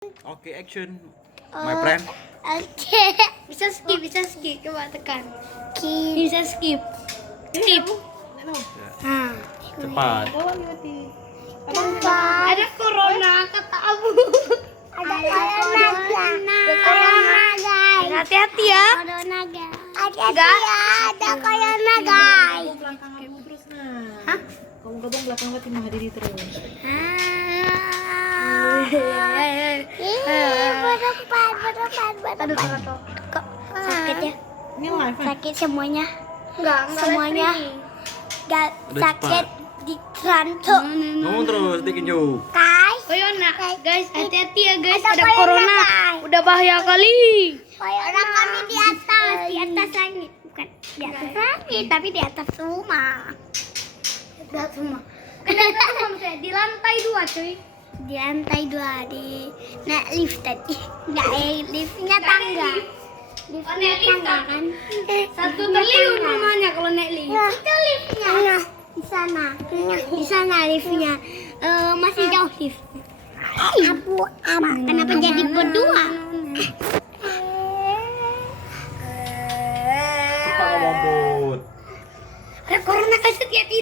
Oke, action. My friend. Oke. Bisa skip, coba tekan. Skip. Bisa skip. Skip. Nah. Cepat. Ada corona kata Abu. Ada corona. Ada corona, guys. Hati-hati ya. Corona, guys. Hati-hati ya. Ada corona, guys. Terus nah. Hah? Kamu gabung belakang buat Timah Hadiri terus. Berdepan. Kok sakit ya? Ini live kan? Sakit semuanya. Enggak Semuanya. Gak Udah sakit cepat. di rantuk. Ngomong terus, dikinjuk. Guys. Corona, guys, hati-hati ya guys, Ada ada corona. guys. Udah bahaya kali. Orang kami di atas langit. Bukan di atas langit, tapi di atas rumah. Udah semua. Kenapa saya di lantai 2, cuy? Di lantai 2 di naik lift tadi. Enggak, liftnya tangga. Liftnya tangga kan. 1 triliun namanya kalau naik lift. Itu liftnya. Nah, di sana. Di sana liftnya. Masih jauh lift. Kenapa jadi berdua? Cepat ngomong, Put. Ada corona kasih hati-hati.